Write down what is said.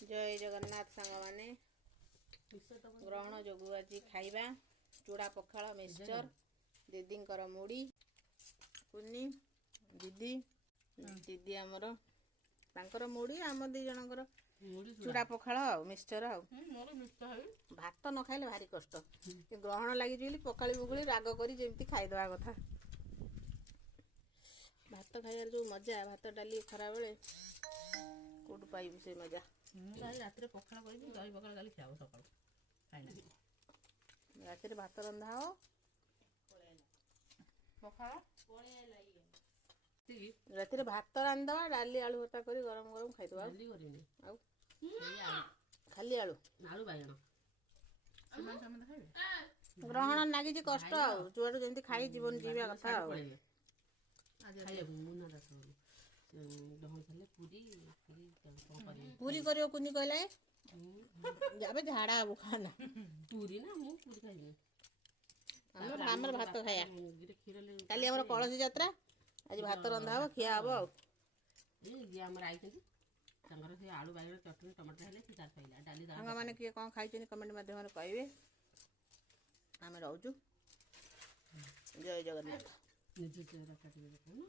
जय जगन्नाथ सांग माने ग्रहण जोगु आज खाइबा चूड़ा पखाल मिक्सचर दीदी मुड़ी कुनी दीदी दीदी आमर तांकर मुड़ी आम दी जनकर चूड़ा पखाल मिक्सचर भात न खाइले भारी कष्ट ग्रहण लगी पखाली बुगुली राग करी जेमती खाईदवा कथा भात खाइबार जो मजा भात डाली खरा बेले कौटू पाइबू से मजा रात पखाड़ कर दही पखाड़ खाली खाओ सका रात भात रंधा हो रात भात रांधवा डाली आलू भर्ता कर गरम गरम खाईदवा खाली आलू आलू बैगण ग्रहण लगी कष्ट जुआड़ू जमी खाई जीवन जीवा कथा पूरी करियो कुनी कहले जाबे झाड़ा हबो खाना पूरी ना मु पूरी खाइबे हमर भात खाया काली हमर कलसी यात्रा आज भात रंधा हबो खिया हबो ये हमर आइते संगर से आलू बैगण चटनी टमाटर हेले से तार खाइला डाली दा हम माने के कोन खाइछनी कमेंट माध्यम रे कहबे हम रहउजु जय जगन्नाथ निजे चेहरा काटी दे